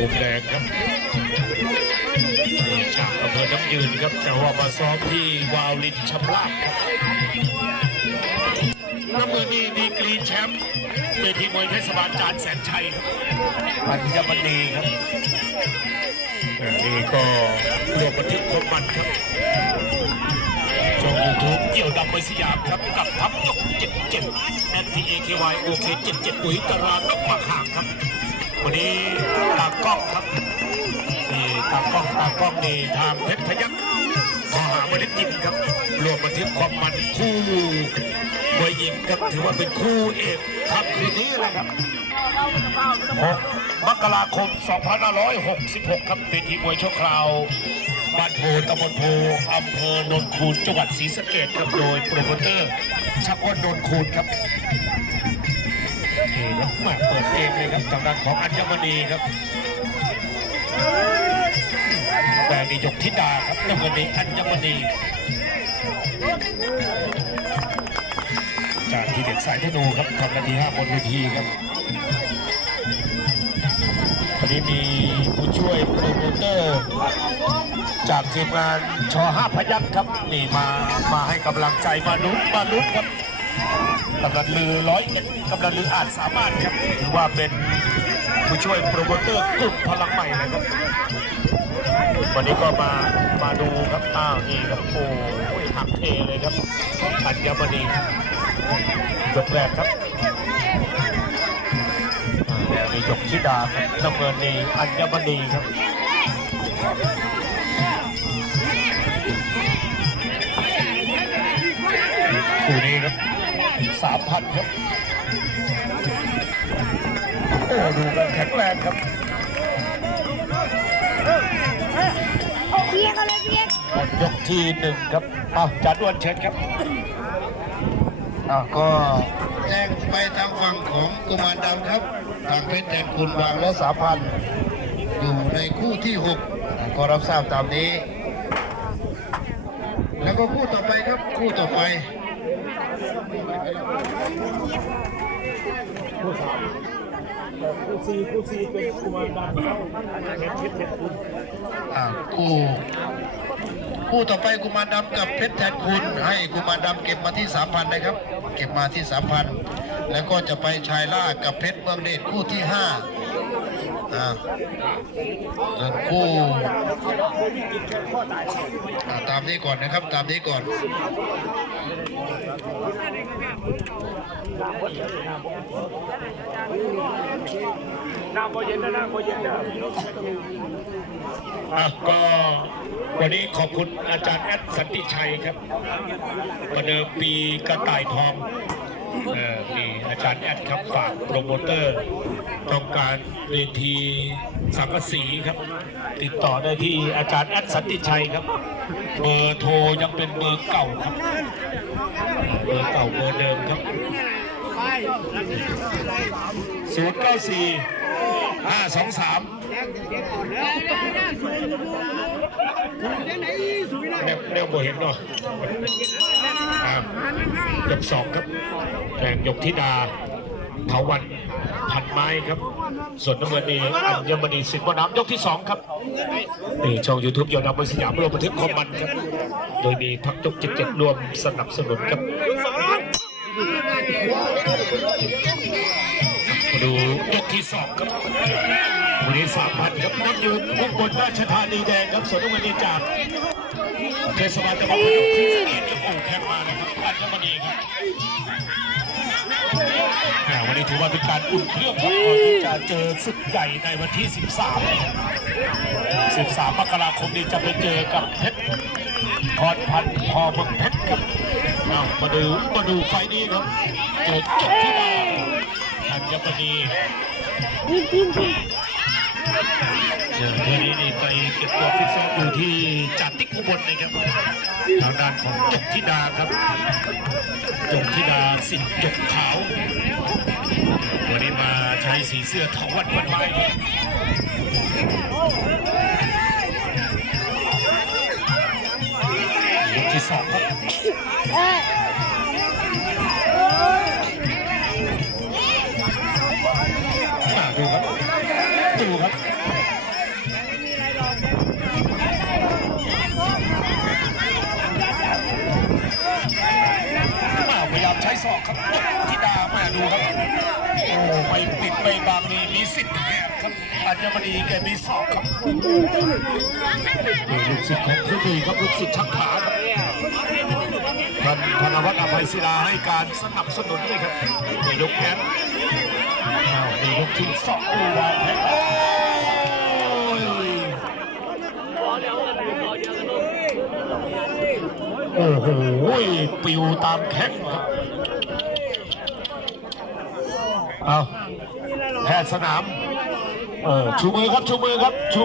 มุมแดงครับนี่จากอำเภอน้ำยืนครับแต่ว่ามาซ้อมที่วาวลินชำราบครับน้ำเงินนี่ดีกรีแชมป์เวทีมวยเทศบาลจานแสนชัยครับปัญญมณีครับอ่านี่ก็รวมบันทึกคนมันครับช่องยูทูบเกี่ยวดำไปสยามครับกับทับยก77 NTAKY OK 77ปุ๋ยตรานกปากห่างครับ วันนี้ตากล้องครับนี่ตากล้องตากล้องนี่ทางเพชรพยัคฆ์มหาบริจิตครับรวมบันทึกความมันคู่มวยหญิงครับถือว่าเป็นคู่เอกครับคืนนี้แหละครับ6มกราคม 2566 ครับเป็นทีมวยชั่วคราวบ้านโพตำบลโพอำเภอโนนคูนจังหวัดศรีสะเกดครับโดยโปรโมเตอร์ชักอ้นโนนคูนครับ นี่ครับมาเปิดเกมเลยครับทางด้านของอัญมณีครับแดงนี่ยกทิดาครับน้ำเงินนี่อัญมณีจากทีเด็ดสายธนูครับทำนาทีห้าบนเวทีครับวันนี้มีผู้ช่วยโปรโมเตอร์ จากทีมงานชอห้าพยัคฆ์ครับนี่มามาให้กำลังใจมาลุ้นมาลุ้นครับ กำลังลือร้อยเอ็ดกำลังลืออาจสามารถครับถือว่าเป็นผู้ช่วยโปรโมเตอร์กลุ่มพลังใหม่เลยครับ วันนี้ก็มามาดูครับอ้าวนี่ครับโอ้ยหักเทเลยครับอัญมณียกแรกครับอ่าแดงนี่ยกธิดาครับน้ำเงินนี่อัญมณีครับ สามพันครับ โอ้ดูกันแข็งแรงครับเพียงกันเลยเพียงหมดยกที่หนึ่งครับอ้าวจัดอ้วนเชิญครับอะก็แจ้งไปทางฝั่งของกุมารดำครับ ทางเพชรแทนคุณวางและสาพันอยู่ในคู่ที่หกอ่ก็รับทราบตามนี้ แล้วก็คู่ต่อไปครับคู่ต่อไป คู่ซีคู่ซีเป็นกุมารดำเพชรเพชรเพชรคุณอ่าคู่คู่ต่อไปกุมารดำกับเพชรแทนคุณ ให้กุมารดำเก็บมาที่สามพันนะครับ เก็บมาที่สามพันแล้วก็จะไปชายล่ากับเพชรเมืองเดชคู่ที่ห้า อ่าคู่อ่าตามนี้ก่อนนะครับ ตามนี้ก่อนน้ำพอเย็นนะน้ำพอเย็นนะก็วันนี้ขอบคุณอาจารย์แอดสันติชัยครับประเดิมปีกระต่ายทอง เออนี่อาจารย์แอดครับฝากโปรโมเตอร์ต้องการเวทีสังกะสีครับ ติดต่อได้ที่อาจารย์แอดสันติชัยครับ เบอร์โทรยังเป็นเบอร์เก่าครับ เบอร์เก่าเบอร์เดิมครับศูนย์เก้าสี่ห้าสองสามแนวแนวโบเห็นเนาะ อ่ายกสองครับแข่งยกธิดาเถาวันพันไม้ครับ ส่วนน้ำเงินนี่อัญมณีสิทธิ์วน้ำยกที่สองครับนี่ช่องยูทูบยอดดำบนสยามรวมบันทึกคอมมันครับ โดยมีพักยกเจ็ดเจ็ดรวมสนับสนุนครับมาดูยกที่สองครับวันนี้สามพันครับนับยืนอุบลราชธานีแดงครับส่วนน้ำมันนี้จากเทศบาลตะบนพนมที่สเกษเนี่ยโอ้แข่งมานะครับ อัญมณีครับวันนี้ถือว่าเป็นการอุ่นเครื่องครับก่อนที่จะเจอศึกใหญ่ในวันที่ 13 13 มกราคมนี้จะไปเจอกับเพชรพรพันธ์พอเมืองเพชรครับมาดูมาดูไฟนี้ครับเจอจบที่ดาวอัญมณี พิงพิงพิงเดี๋ยวทีนี้นี่ไปเก็บตัวฟิตซ้อมอยู่ที่จัดติ๊กอุบลนะครับทางด้านของจกธิดาครับจกธิดาสิทธิ์จกขาว วันนี้มาใช้สีเสื้อทวันวันไม้ยกที่สองครับ สิทธิ์แทนครับอัญมณีแกมีสองครับลูกศิษย์ของผู้ดีครับลูกศิษย์ชักขาครับท่านธนวัฒน์อภัยศิลาให้การสนับสนุนด้วยครับยกแขนอ้าวนี่ยกที่สองโอ้วางแขนโอ้ยโอ้โหปิวตามแข้งครับเอา พทย์สนาม เออชูมือครับ ชูมือครับ ชู